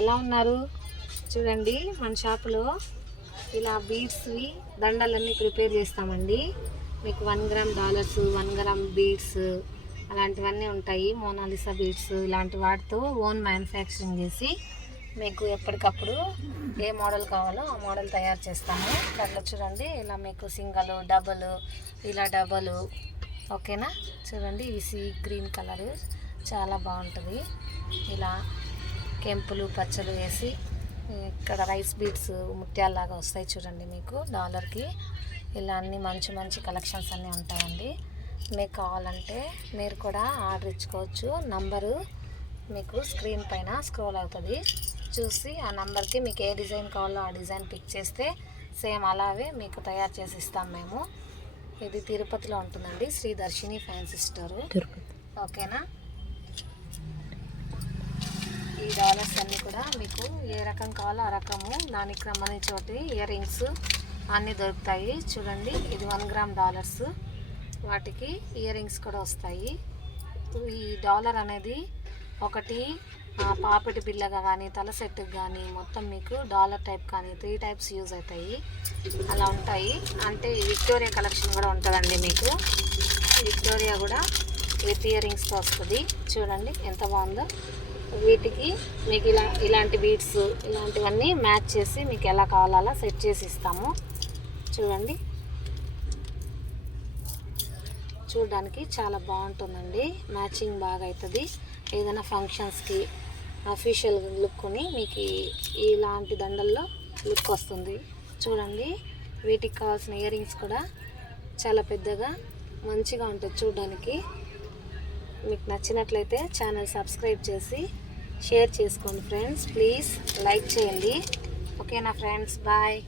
ఎలా ఉన్నారు? చూడండి, మన షాపులో ఇలా బీడ్స్వి దండలన్నీ ప్రిపేర్ చేస్తామండి. మీకు 1 గ్రామ్ డాలర్స్, 1 గ్రామ్ బీడ్స్ అలాంటివన్నీ ఉంటాయి. మోనాలిసా బీడ్స్ ఇలాంటి వాటితో ఓన్ మ్యానుఫ్యాక్చరింగ్ చేసి మీకు ఎప్పటికప్పుడు ఏ మోడల్ కావాలో ఆ మోడల్ తయారు చేస్తాము. దాంట్లో చూడండి, ఇలా మీకు సింగల్, డబల్, ఇలా డబల్, ఓకేనా. చూడండి, ఇవి సీ గ్రీన్ కలర్ చాలా బాగుంటుంది. ఇలా కెంపులు పచ్చలు వేసి ఇక్కడ రైస్ బీడ్స్ ముత్యాలలాగా వస్తాయి చూడండి. మీకు డాలర్కి ఇలా అన్ని మంచి మంచి కలెక్షన్స్ అన్నీ ఉంటాయండి. మీకు కావాలంటే మీరు కూడా ఆర్డర్ ఇచ్చుకోవచ్చు. నంబరు మీకు స్క్రీన్ పైన స్క్రోల్ అవుతుంది, చూసి ఆ నెంబర్కి మీకు ఏ డిజైన్ కావాలో ఆ డిజైన్ పిక్ చేస్తే సేమ్ అలాగే మీకు తయారు చేసి ఇస్తాం మేము. ఇది తిరుపతిలో ఉంటుందండి, శ్రీ దర్శిని ఫ్యాన్సీ స్టోరు, ఓకేనా. ఈ డాలర్స్ అన్నీ కూడా మీకు ఏ రకం కావాలో ఆ రకము, దానికి సంబంధించి ఇయర్ రింగ్స్ అన్నీ దొరుకుతాయి. చూడండి, ఇది 1 గ్రామ్ డాలర్స్, వాటికి ఇయర్ రింగ్స్ కూడా వస్తాయి. ఈ డాలర్ అనేది ఒకటి పాపిడి బిల్లగా కానీ తల సెట్కి కానీ మొత్తం మీకు డాలర్ టైప్ కానీ 3 టైప్స్ యూజ్ అవుతాయి. అలా ఉంటాయి. అంటే విక్టోరియా కలెక్షన్ కూడా ఉంటుందండి. మీకు విక్టోరియా కూడా విత్ ఇయర్ రింగ్స్తో వస్తుంది. చూడండి ఎంత బాగుందో. వీటికి మీకు ఇలాంటి బీడ్స్ ఇలాంటివన్నీ మ్యాచ్ చేసి మీకు ఎలా కావాలో అలా సెట్ చేసి ఇస్తాము. చూడండి, చూడడానికి చాలా బాగుంటుందండి. మ్యాచింగ్ బాగా అవుతుంది. ఏదైనా ఫంక్షన్స్కి అఫీషియల్ లుక్ని మీకు ఇలాంటి దండల్లో లుక్ వస్తుంది. చూడండి, వీటికి కావాల్సిన ఇయర్ రింగ్స్ కూడా చాలా పెద్దగా మంచిగా ఉంటుంది చూడడానికి. మీకు నచ్చినట్లయితే ఛానల్ సబ్స్క్రైబ్ చేసి షేర్ చేసుకోండి ఫ్రెండ్స్. ప్లీజ్ లైక్ చేయండి, ఓకేనా ఫ్రెండ్స్. బాయ్.